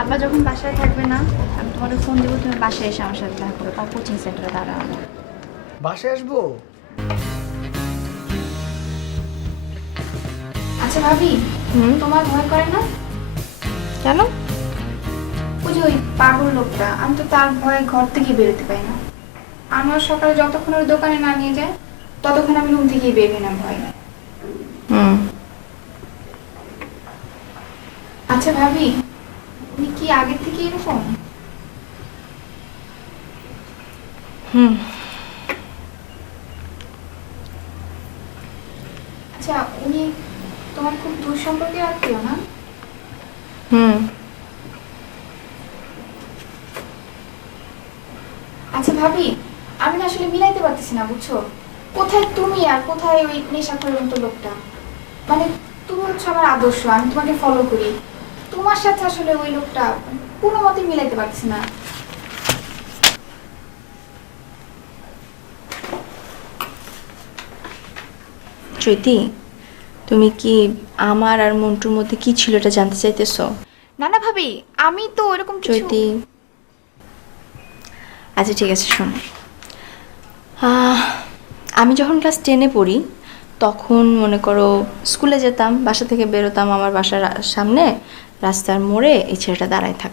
আব্বা যখন বাসায় থাকবে না আমি তোমাকে ফোন দেবো তুমি বাসায় এসে আমার সাথে দেখা করো। তাও কোচিং সেন্টারে দাঁড়াবো বাসায় আসব? আচ্ছা ভাবি হুম? তোমার ভয় করে না? কেন? ওই যে ওই পাগল লোকটা আমি তো তার ভয়ে ঘর থেকে বেরোতে পারি না। আমার সকালে যতক্ষণ ওই দোকানে না নিয়ে যায় ততক্ষণ আমি রুম থেকেই বের হই না ভয়। হুম। আচ্ছা ভাবি উনি কি আগের থেকে এরকম? হুম। আচ্ছা উনি তোমার খুব দূর সম্পর্কে আত্মীয় না? হুম। আচ্ছা ভাবি আমি না আসলে মিলাইতে পারতেছি না বুঝছ? কোথায় তুমি আর কোথায় ওই নেশাখোরের মতো লোকটা? মানে তুমি হচ্ছে আমার আদর্শ আমি তোমাকে ফলো করি। তোমার সাথে আসলে ওই লোকটা কোনো মতে মিলাইতে পারছি না। চৈতি তুমি কি আমার আর মন্টুর মধ্যে কি ছিল এটা জানতে চাইতেছো? না না ভাবি আমি তো ওরকম চৈতি আচ্ছা ঠিক আছে শোনো। আহ, আমি যখন ক্লাস টেনে পড়ি তখন মনে করো স্কুলে যেতাম বাসা থেকে বেরোতাম আমার বাসার সামনে রাস্তার মোড়ে এই ছেলেটা দাঁড়ায় থাক।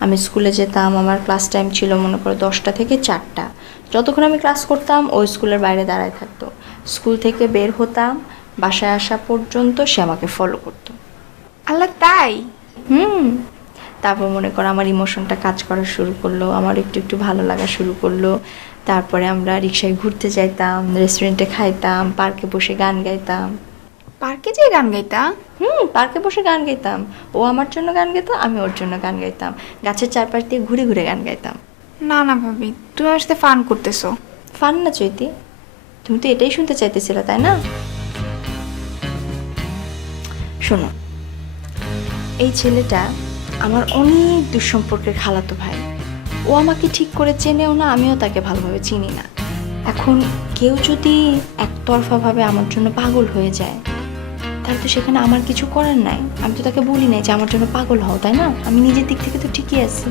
আমি স্কুলে যেতাম আমার ক্লাস টাইম ছিল মনে করো দশটা থেকে চারটা। যতক্ষণ আমি ক্লাস করতাম ওই স্কুলের বাইরে দাঁড়ায় থাকতো। স্কুল থেকে বের হতাম বাসায় আসা পর্যন্ত সে আমাকে ফলো করতো। আল্লাহ তাই? হুম। তারপর মনে করো আমার ইমোশনটা কাজ করা শুরু করল আমার একটু একটু ভালো লাগা শুরু করল। তারপরে আমরা রিক্সায় ঘুরতে যাইতাম রেস্টুরেন্টে খাইতাম পার্কে বসে গান গাইতাম। পার্কে যে গান গাইতা হুম পার্কে বসে গান গাইতাম। ও আমার জন্য গান গাইতো আমি ওর জন্য গান গাইতাম। গাছের চারপাশ দিয়ে ঘুরে ঘুরে গান গাইতাম। না না ভাবি তুমি আমার সাথে ফান করতেছো। ফান না চৈতি। তুমি তো এটাই শুনতে চাইতেছিলে তাই না? শোনো এই ছেলেটা আমার অনেক দুঃসম্পর্কের খালাতো ভাই। ও আমাকে ঠিক করে চেনেও না আমিও তাকে ভালোভাবে চিনি না। এখন কেউ যদি একতরফাভাবে আমার জন্য পাগল হয়ে যায় তাহলে তো সেখানে আমার কিছু করার নাই। আমি তো তাকে বলি নাই যে আমার জন্য পাগল হও তাই না? আমি নিজের দিক থেকে তো ঠিকই আছি।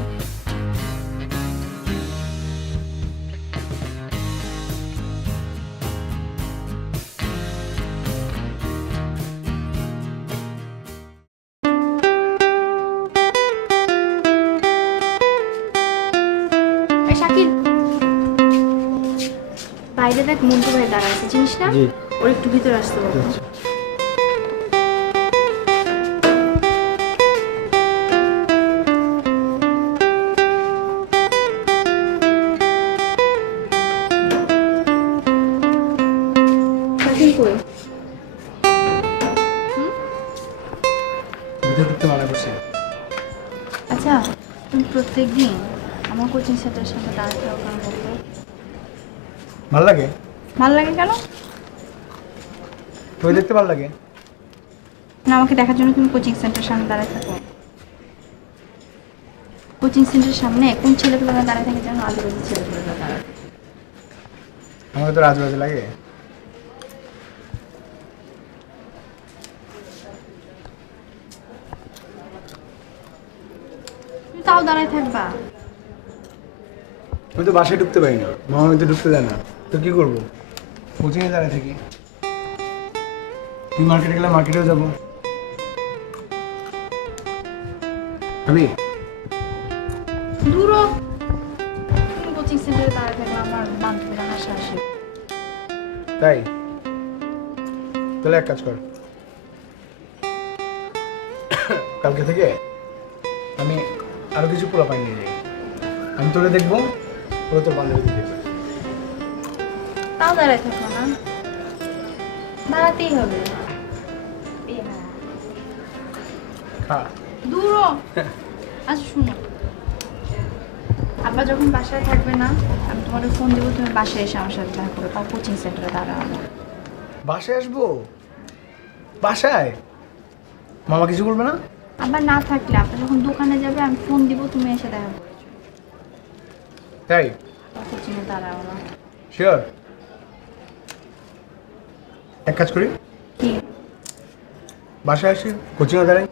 বাইরে দেখ মন্টু ভাই দাঁড়া আছে চিনিস না। ওর একটু ভিতরে আসতে বলব ভিতরে ঢুকতে মানা করছি। আচ্ছা তুমি প্রত্যেক দিন আমার কোচিং সেন্টারের সামনে দাঁড়াতে হবে কেন ভালো লাগে? ভালো লাগে কেন? তোকে দেখতে ভালো লাগে? না আমাকে দেখার জন্য তুমি কোচিং সেন্টারের সামনে দাঁড়ায় থাকো। কোচিং সেন্টারের সামনে কোন ছেলেগুলো দাঁড়ায় থাকে যেন আজেবাজে ছেলেগুলো দাঁড়ায়। আমাকে তো রাজবাজে লাগে। তাও দাঁড়ায় থাকবা। আমি তো বাসায় ঢুকতে পারি না। মামা আমি তো ঢুকতে দেয় না। তো কি করব? কোচিংয়ে দাঁড়ায় থাকি। তুই মার্কেটে গেলে মার্কেটেও যাব। আমি দূরও তুমি কোচিং সেন্টারে দাঁড়ায় থাকলে আমার বান্ধবীরা হাসা হাসি তাই? তাহলে এক কাজ কর। কালকে থেকে আমি আরও কিছু পোলা পাই নিয়ে যাই। আমি তোরে দেখব ওরা তোর বান্ধবী দেখবে। তাও দাঁড়ায় থাকো না। দাঁড়াতেই হবে। খা। দূরও আচ্ছা শুনো। আব্বা যখন বাসায় থাকবে না আমি তোমাকে ফোন দেবো তুমি বাসায় এসে আমার সাথে দেখা করো। তাও কোচিং সেন্টারে দাঁড়াবো বাসায় আসব? বাসায়? মামা কিছু করবে না? আবার না থাকলে আপনি যখন দোকানে যাবে আমি ফোন দিব তুমি এসে দেখা করো। তাই? কোচিংয়ে দাঁড়াও না শিওর এক কাজ করি। কি? বাসায় আসি কোচিংয়ে দাঁড়াই।